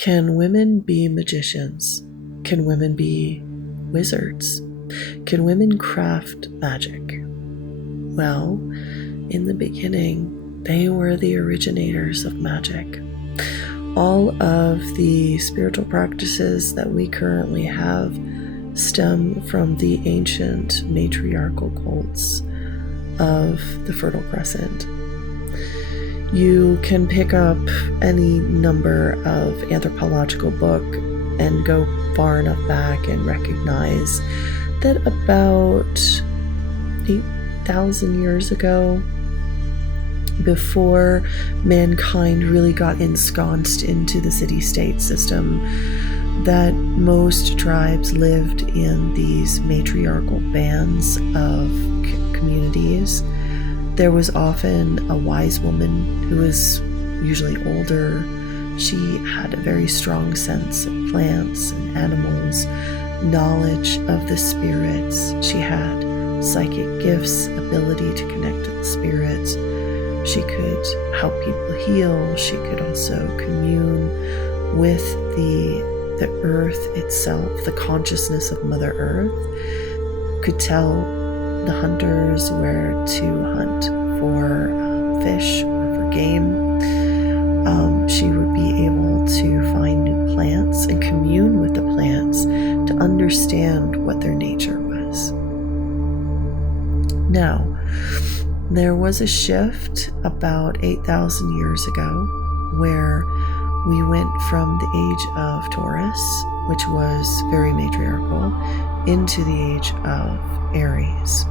Can women be magicians? Can women be wizards? Can women craft magic? Well, in the beginning, they were the originators of magic. All of the spiritual practices that we currently have stem from the ancient matriarchal cults of the Fertile Crescent. You can pick up any number of anthropological book and go far enough back and recognize that about 8,000 years ago, before mankind really got ensconced into the city-state system, that most tribes lived in these matriarchal bands of communities. There was often a wise woman who was usually older. She had a very strong sense of plants and animals, knowledge of the spirits. She had psychic gifts, ability to connect to the spirits. She could help people heal. She could also commune with the earth itself, the consciousness of Mother Earth. Could tell the hunters where to hunt for fish or for game. She would be able to find new plants and commune with the plants to understand what their nature was. Now, there was a shift about 8,000 years ago where we went from the age of Taurus, which was very matriarchal, into the age of Aries.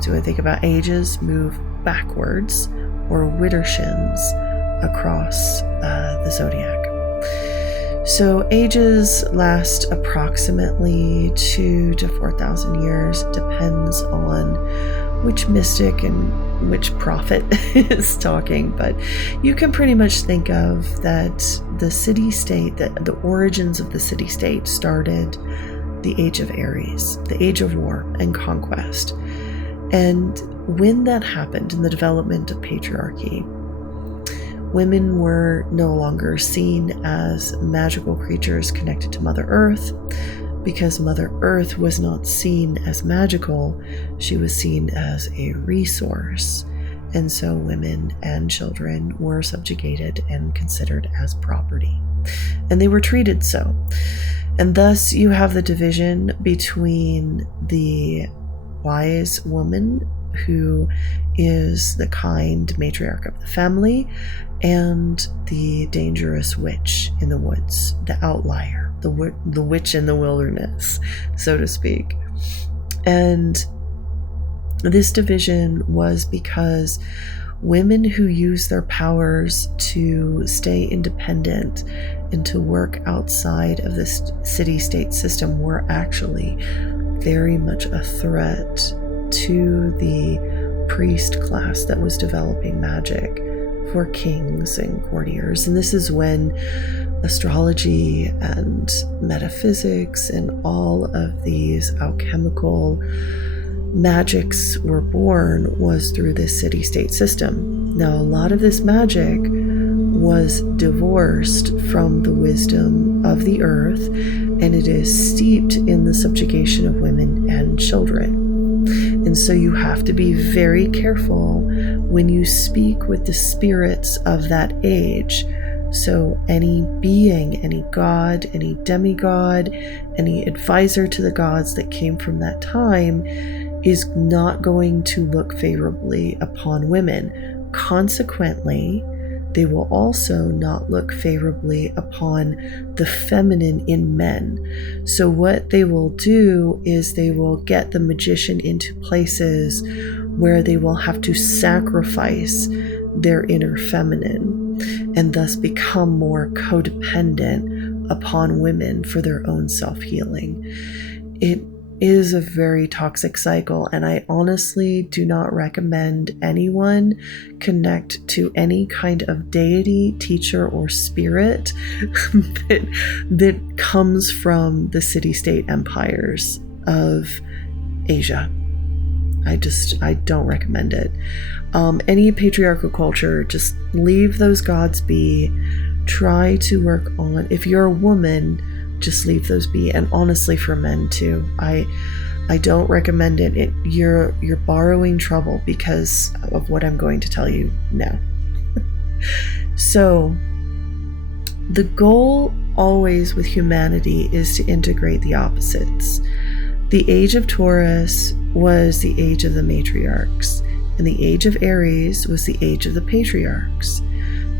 So when I think about ages, move backwards, or widdershins across the zodiac. So ages last approximately 2,000 to 4,000 years. Depends on which mystic and which prophet is talking, but you can pretty much think of that the city-state, the origins of the city-state started the age of Aries, the age of war and conquest. And when that happened in the development of patriarchy, women were no longer seen as magical creatures connected to Mother Earth. Because Mother Earth was not seen as magical, she was seen as a resource. And so women and children were subjugated and considered as property. And they were treated so. And thus you have the division between the wise woman, who is the kind matriarch of the family, and the dangerous witch in the woods, the outlier, the witch in the wilderness, so to speak. And this division was because women who use their powers to stay independent and to work outside of this city-state system were actually very much a threat to the priest class that was developing magic for kings and courtiers. And this is when astrology and metaphysics and all of these alchemical magics were born, was through this city-state system. Now, a lot of this magic was divorced from the wisdom of the earth, and it is steeped in the subjugation of women and children. And so you have to be very careful when you speak with the spirits of that age. So any being, any god, any demigod, any advisor to the gods that came from that time is not going to look favorably upon women. Consequently, they will also not look favorably upon the feminine in men. So what they will do is they will get the magician into places where they will have to sacrifice their inner feminine and thus become more codependent upon women for their own self-healing. It is a very toxic cycle, and I honestly do not recommend anyone connect to any kind of deity, teacher, or spirit that comes from the city-state empires of Asia. I don't recommend it. Any patriarchal culture, just leave those gods be. try to work on, if you're a woman, just leave those be. And honestly, for men too, I don't recommend it. You're borrowing trouble because of what I'm going to tell you now. So the goal always with humanity is to integrate the opposites. The age of Taurus was the age of the matriarchs, and the age of Aries was the age of the patriarchs.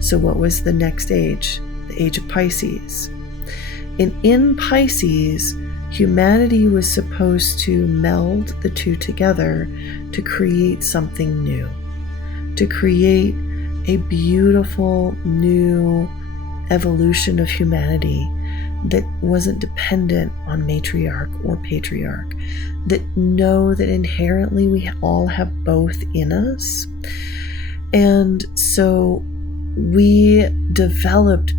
So what was the next age? The age of Pisces. And in Pisces, humanity was supposed to meld the two together to create something new, to create a beautiful new evolution of humanity that wasn't dependent on matriarch or patriarch, that know that inherently we all have both in us. And so we developed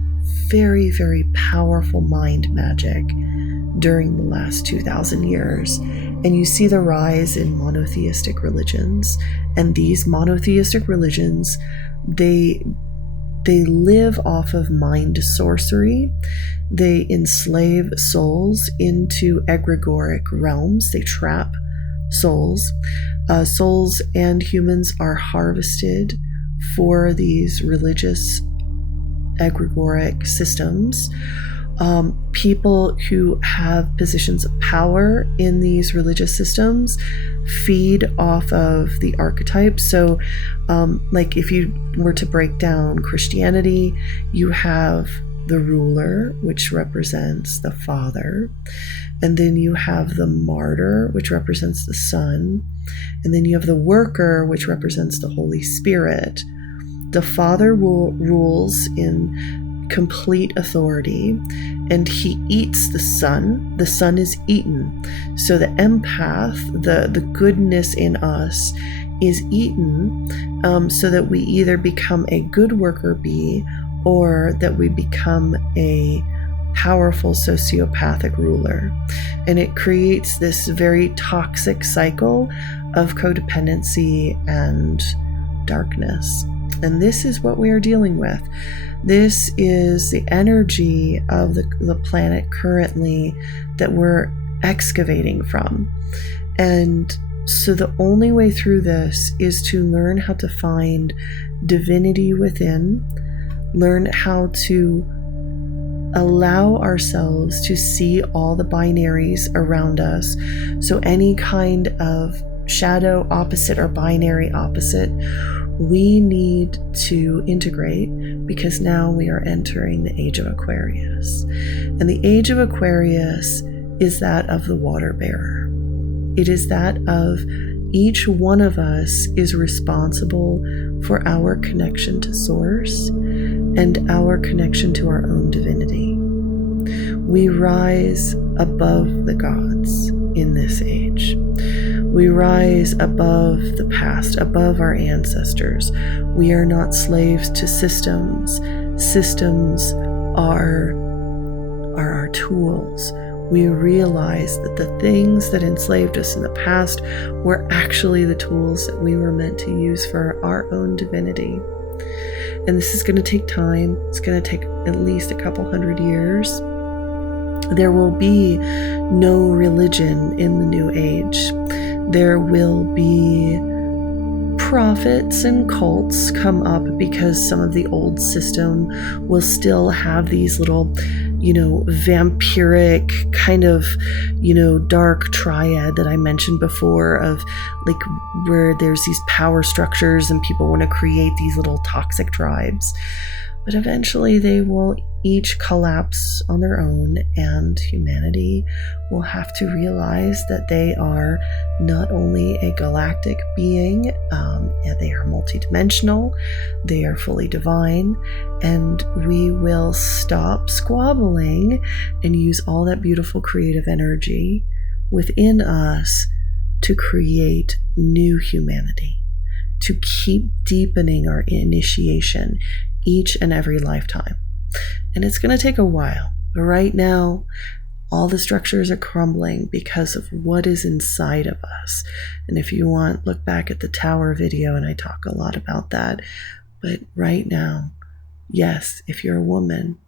very, very powerful mind magic during the last 2,000 years. And you see the rise in monotheistic religions. And these monotheistic religions, they live off of mind sorcery. They enslave souls into egregoric realms. They trap souls. Souls and humans are harvested for these religious egregoric systems. People who have positions of power in these religious systems feed off of the archetypes. So like if you were to break down Christianity, you have the ruler, which represents the father, and then you have the martyr, which represents the son, and then you have the worker, which represents the Holy Spirit. The father rules in complete authority, and he eats the son. The son is eaten. So the empath, the goodness in us, is eaten, so that we either become a good worker bee or that we become a powerful sociopathic ruler. And it creates this very toxic cycle of codependency and darkness. And this is what we are dealing with. This is the energy of the planet currently that we're excavating from. And so the only way through this is to learn how to find divinity within, learn how to allow ourselves to see all the binaries around us. So any kind of shadow opposite or binary opposite, we need to integrate, because now we are entering the age of Aquarius. And the age of Aquarius is that of the water bearer. It is that of each one of us is responsible for our connection to Source and our connection to our own divinity. We rise above the gods in this age. We rise above the past, above our ancestors. We are not slaves to systems. Systems are our tools. We realize that the things that enslaved us in the past were actually the tools that we were meant to use for our own divinity. And this is going to take time. It's going to take at least a couple 100 years. There will be no religion in the new age. There will be prophets and cults come up, because some of the old system will still have these little, vampiric kind of, dark triad that I mentioned before, of like where there's these power structures and people want to create these little toxic tribes. But eventually they will each collapse on their own, and humanity will have to realize that they are not only a galactic being, they are multidimensional, they are fully divine, and we will stop squabbling and use all that beautiful creative energy within us to create new humanity, to keep deepening our initiation each and every lifetime. And it's going to take a while, but right now all the structures are crumbling because of what is inside of us. And if you want, look back at the tower video, and I talk a lot about that. But right now Yes, if you're a woman,